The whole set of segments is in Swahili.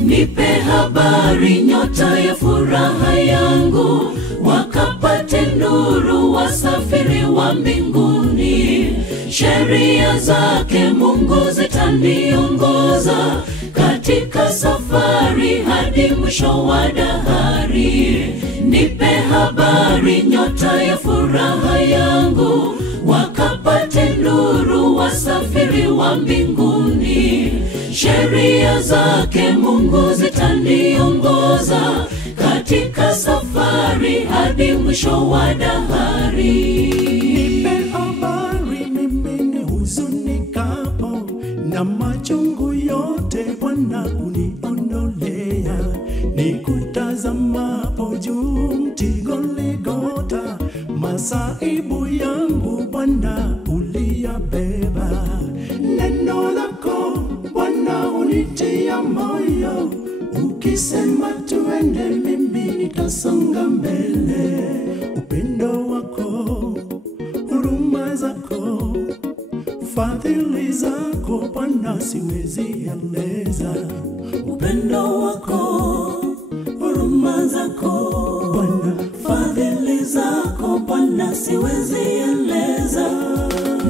Nipe habari nyota ya furaha yangu, wakapate nuru wasafiri wa mbinguni. Sheria zake Mungu zitaniongoza katika safari hadi mwisho wa dahari. Nipe habari nyota ya furaha yangu, wakapate nuru wasafiri wa mbinguni. Sheria zake Mungu zitaniongoza katika safari hadi mwisho wa dahari. Nipe habari mimi nihuzunikapo, na machungu yote Bwana uniondolea. Nikutazamapo juu mti Golgotha, masaibu yangu Bwana uliyabeba. Neno lako Bwana unitia moyo, ukisema tuende mimi nitasonga mbele. Upendo wako, huruma zako, fadhili zako Bwana siwezi eleza. Upendo wako, huruma zako Bwana, fadhili zako Bwana siwezi eleza.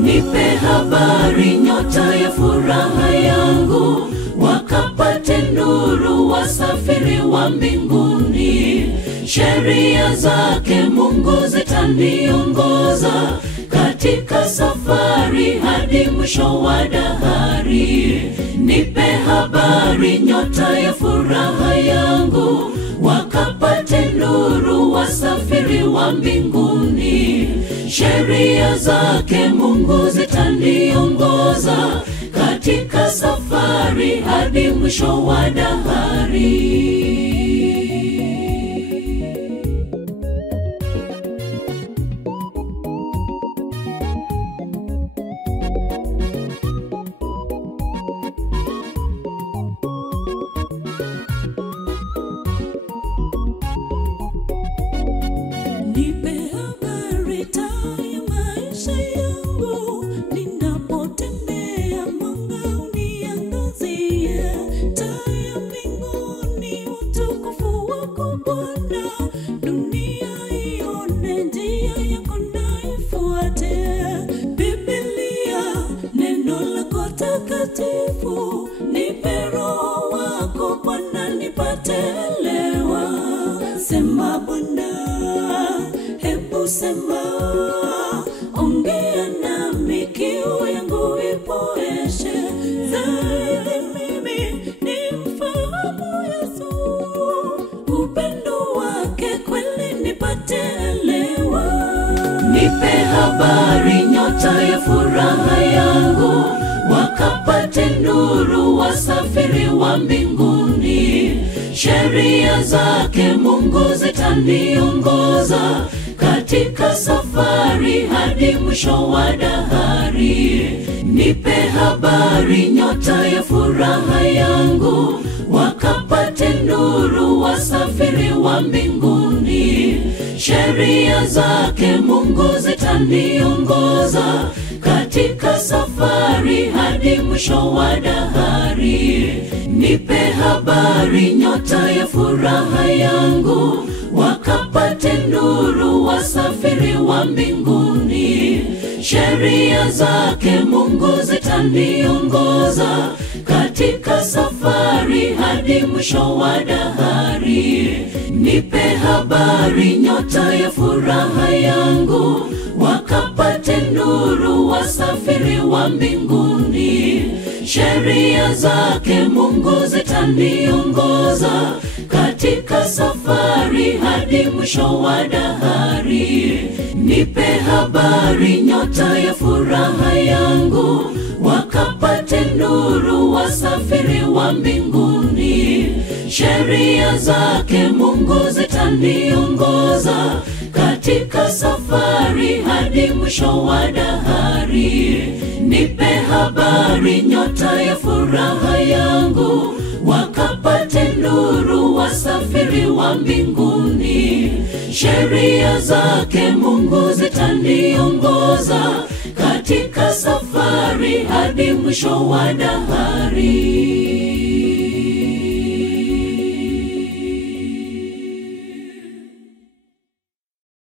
Nipe habari nyota ya furaha yangu, wakapate nuru wasafiri wa mbinguni. Sheria zake Mungu zitaniongoza katika safari hadi mwisho wa dahari. Nipe habari nyota ya furaha yangu, wakapate nuru wasafiri wa mbinguni. Sheria zake Mungu zitaniongoza katika safari hadi mwisho wa dahari. Nipe habari taa ya maisha yangu, ninapotembea mwanga uniangazie. Taa ya mbinguni, utukufu wako Bwana, dunia ione njia yako na ifuate. Biblia, neno lako takatifu, nipe roho wako Bwana nipate elewa. Sema Bwana, hebu sema, ongea nami, kiu yangu ipoeshe. Zaidi mimi nimfahamu Yesu, upendo wake kweli nipate elewa. Nipe habari nyota ya furaha yangu, wakapate nuru wasafiri wa mbinguni. Sheria zake Mungu zitaniongoza katika safari hadi mwisho wa dahari. Nipe habari nyota ya furaha yangu, wakapate nuru wasafiri wa mbinguni. Sheria zake Mungu zitaniongoza katika safari hadi mwisho wa dahari. Nipe habari nyota ya furaha yangu, wakapate nuru wasafiri wa mbinguni. Sheria zake Mungu zitaniongoza katika safari hadi mwisho wa dahari. Nipe habari nyota ya furaha yangu, wakapate nuru wasafiri wa mbinguni. Sheria zake Mungu zitaniongoza katika safari hadi mwisho wa dahari. Nipe habari nyota ya furaha yangu, wakapate nuru wasafiri wa mbinguni. Sheria zake Mungu zitaniongoza katika safari hadi mwisho wa dahari. Nipe habari nyota ya furaha yangu, wakapate nuru wasafiri wa mbinguni. Sheria zake Mungu zitaniongoza katika safari hadi mwisho wa dahari.